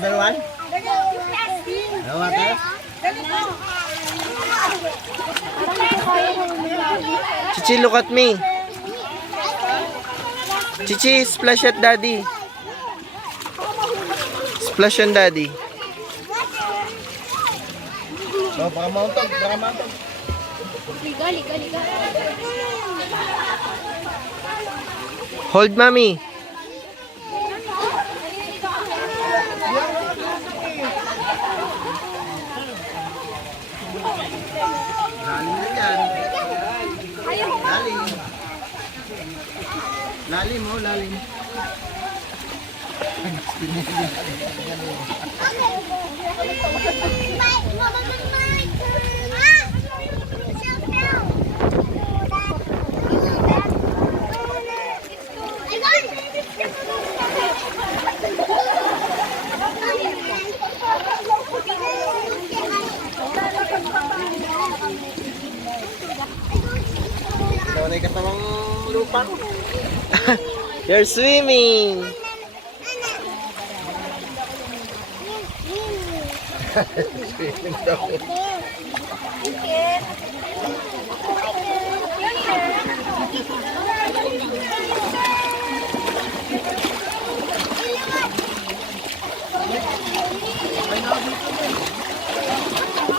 Number one? No water? Chichi, look at me. Chichi, splash at daddy. Splash on daddy. Oh, baka mauntog, baka mauntog. Liga, liga, liga. Hold, mommy. Lalim na yan. Lalim. Lalim, oh, lalim. Ikaw na ikatawang lupa. You're swimming. Swimming daw.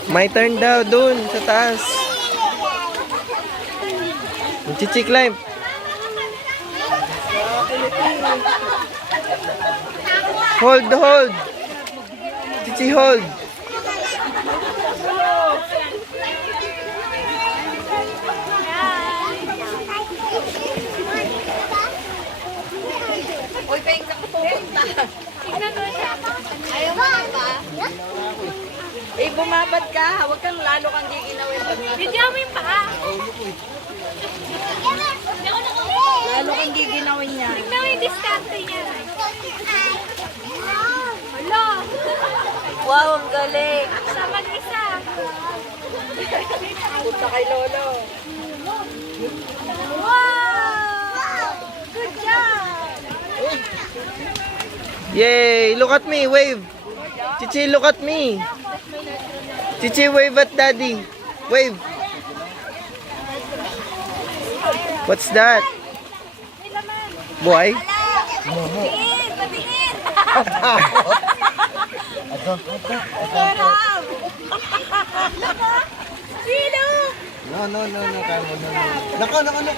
My turn daw dun sa taas. Chichi, climb. Hold, hold. Chichi, hold. Uy, peng, nakapupunta. Tignan mo siya. Ayaw mo na ba? Eh, bumabad ka. Huwag kang lalo kang giginawin. Bigyan mo yung paa. Lalo kang giginawin niya. Tignan mo yung diskarte niya. Hala. Wow, ang galing. Sa mag-isa. Punta kay Lolo. Wow! Good job! Yay! Look at me, wave. Chichi, look at me. Chichi, wave at daddy. Wave. What's that? Buhay? Patingin! Patingin! Ato. Sarap! Sino? No. Kaya mo, no. Nako.